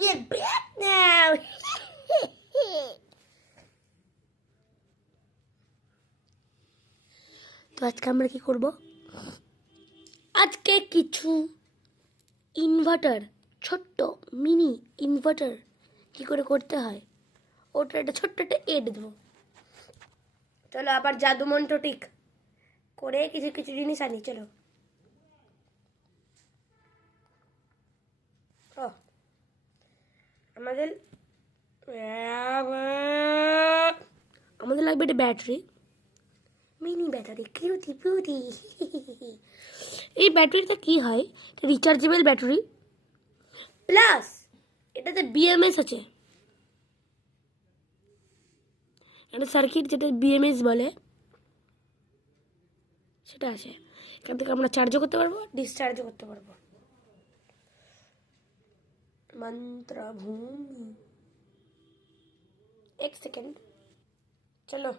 We're back now. তো আজকে আমরা কি করব? আজকে কিছু ইনভার্টার, ছোট্ট মিনি ইনভার্টার কি করে করতে হয় ওটা একটা ছোট্ট একটা এড দেবো। চলো আবার জাদু মন্ত্র টিক করে কিছু কিছু জিনিস আনি। চলো আমাদের লাগবে একটা ব্যাটারি, মিনি ব্যাটারি, কিউটি পিউটি। এই ব্যাটারিটা কি হয়, রিচার্জেবল ব্যাটারি প্লাস এটাতে বিএমএস আছে, একটা সার্কিট যেটা বিএমএস বলে সেটা আছে। এখান থেকে আমরা চার্জও করতে পারবো, ডিসচার্জও করতে পারবো। মন্ত্রভূমি, এক সেকেন্ড। চলো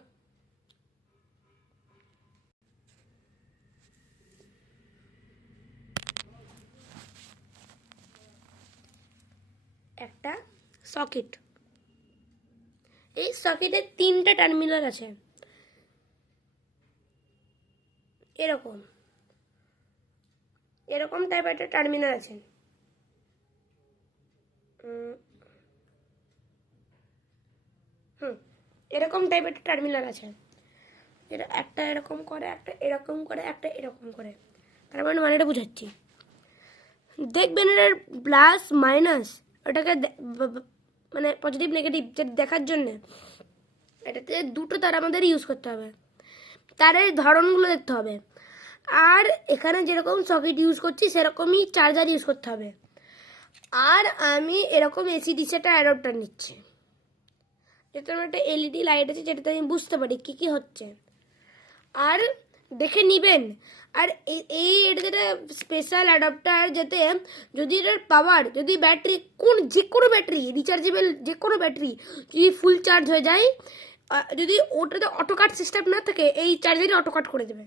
একটা সকেট, এই সকেটের 3টে টার্মিনাল আছে, এরকম এরকম টাইপের একটা টার্মিনাল আছে। এরকম টাইপের একটা টার্মিনাল আছে। এটা একটা এরকম করে, একটা এরকম করে, একটা এরকম করে। তার মানে এটা বুঝাচ্ছি, দেখবেন এটার প্লাস মাইনাস ওটাকে মানে পজিটিভ নেগেটিভ যেটা দেখার জন্যে এটাতে দুটো তার আমাদের ইউজ করতে হবে, তারের ধরনগুলো দেখতে হবে। আর এখানে যেরকম সকেট ইউজ করছি সেরকমই চার্জার ইউজ করতে হবে। আর আমি এরকম এসি ডিসি একটা অ্যাডাপ্টার নিচ্ছি, যেটা আমার একটা এলইডি লাইট আছে যেটাতে আমি বুঝতে পারি কী কী হচ্ছে। আর দেখে নিবেন। আর এটা যেটা স্পেশাল অ্যাডাপ্টার, যাতে যদি এটার পাওয়ার, যদি ব্যাটারি যে কোনো ব্যাটারি রিচার্জেবল যে কোনো ব্যাটারি যদি ফুল চার্জ হয়ে যায়, যদি ওটাতে অটো কাট সিস্টেম না থাকে, এই চার্জারই অটো কাট করে দেবে।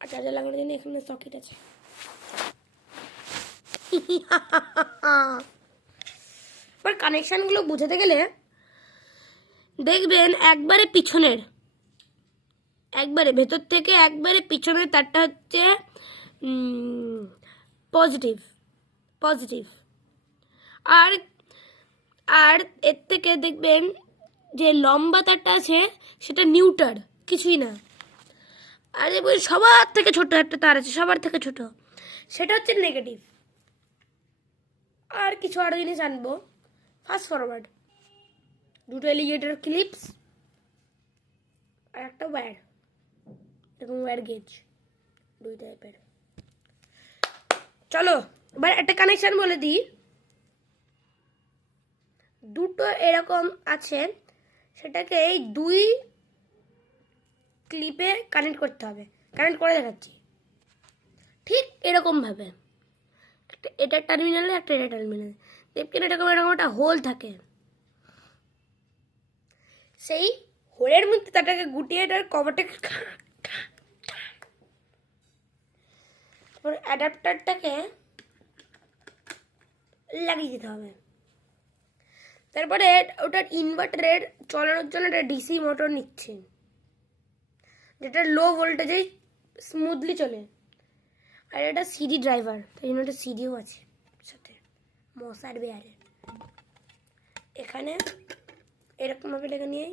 আর চার্জার লাগানোর জন্য এখানে সকেট আছে। এবার কানেকশানগুলো বোঝাতে গেলে দেখবেন একবারে পিছনের, একবারে ভেতর থেকে একবারে পিছনের তারটা হচ্ছে পজিটিভ পজিটিভ। আর আর এর থেকে দেখবেন যে লম্বা তারটা আছে সেটা নিউট্রাল, কিছুই না। আর দেখবেন সবার থেকে ছোট একটা তার আছে, সবার থেকে ছোট, সেটা হচ্ছে নেগেটিভ। আর কিছু আরও জিনিস আনবো। ফাস্ট ফরওয়ার্ড, দুটো এলিগেটর ক্লিপস আর একটা ওয়্যার, এবং ওয়্যার গেজ, দুই টাইপের। চলো এবার একটা কানেকশান বলে দিই। দুটো এরকম আছে, সেটাকে এই দুই ক্লিপে কানেক্ট করতে হবে। কানেক্ট করে দেখাচ্ছি ঠিক এরকমভাবে, একটা এটা টার্মিনালে, একটা এটা টার্মিনালে। দেখবেন এরকম এরকম একটা হোল থাকে, সেই হোলের মধ্যে তাটাকে গুটিয়ে এটার কভারটাকে অ্যাডাপ্টারটাকে লাগিয়ে দিতে হবে। তারপরে ওটার ইনভার্টারের চলানোর জন্য একটা ডিসি মোটর নিচ্ছে, যেটা লো ভোল্টেজে স্মুথলি চলে। আর এটা সিডি ড্রাইভার, তাই জন্য একটা সিডিও আছে সাথে, মশার বেয়ারে। এখানে এরকমভাবে লেগে নিয়ে,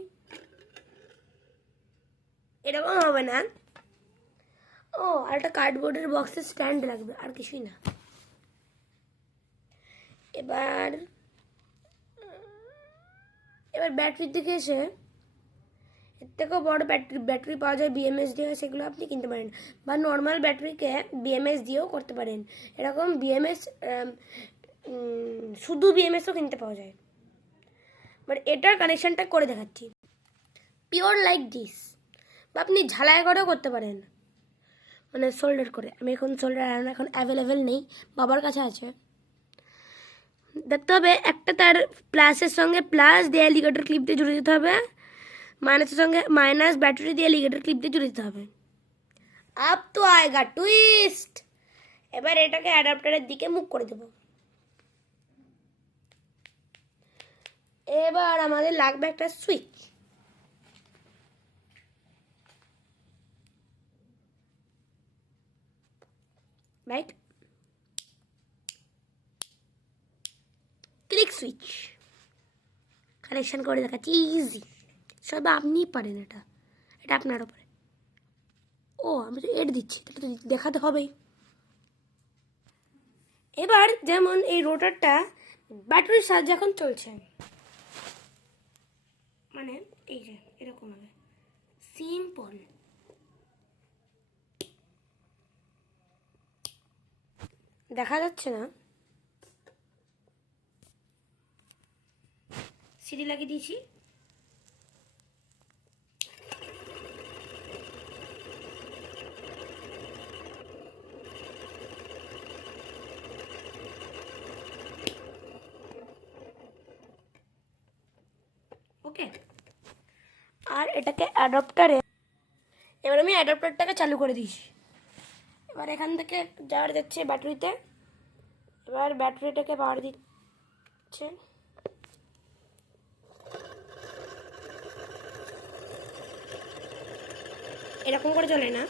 এরকম হবে না। ও আর একটা কার্ডবোর্ডের বক্সের স্ট্যান্ড লাগবে, আর কিছুই না। এবার ব্যাটারির দিকে এসে, এর থেকেও বড় ব্যাটারি পাওয়া যায় বিএমএস দিয়ে, সেগুলো আপনি কিনতে পারেন। বা নর্মাল ব্যাটারিকে বিএমএস দিয়েও করতে পারেন। এরকম বিএমএস, শুধু বিএমএসও কিনতে পাওয়া যায়। বাট এটার কানেকশানটা করে দেখাচ্ছি, পিওর লাইক দিস। বা আপনি ঝালাই করেও করতে পারেন, মানে সোল্ডার করে। আমি এখন সোল্ডার এখন অ্যাভেলেবেল নেই, বাবার কাছে আছে। দেখতে হবে একটা তার প্লাসের সঙ্গে প্লাস দিয়ে এলিগেটর ক্লিপ দিয়ে জুড়ে দিতে হবে, মাইনাসের সঙ্গে মাইনাস ব্যাটারি দিয়ে এলিগেটর ক্লিপ দিয়ে জুড়ে দিতে হবে। আপ তো আয়েগা টুইস্ট। এবার এটাকে অ্যাডাপ্টারের দিকে মুভ করে দেবো। এবার আমাদের লাগবে একটা switch. Right, click switch connection করে দেখাচ্ছি, ইজি। সব আপনিই পারেন, এটা এটা আপনার উপরে। ও আমি তো এড দিচ্ছি, তাহলে তো দেখাতে হবেই। এবার যেমন এই রোটারটা ব্যাটারির সাহায্যে এখন চলছে, মানে এই যে এরকম হবে, সিম্পল। দেখা যাচ্ছে না, সিটি লাগিয়ে দিয়েছি। ওকে, আর এটাকে অ্যাডাপ্টারে, এবার আমি অ্যাডাপ্টারটাকে চালু করে দিয়েছি। এবার এখান থেকে যাওয়ার যাচ্ছে ব্যাটারিতে, এবার ব্যাটারিটাকে পাওয়ার দিচ্ছে। এরকম করে চলে না,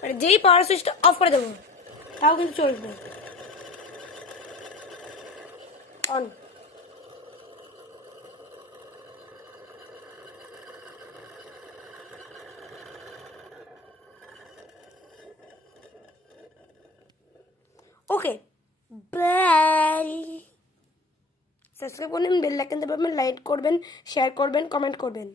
মানে যেই পাওয়ার সুইচটা অফ করে দেবো তাও কিন্তু চলবে। অন। Okay, bye. সাবস্ক্রাইব করবেন, বেল আইকন দাবাবেন, লাইক করবেন, শেয়ার করবেন, কমেন্ট করবেন।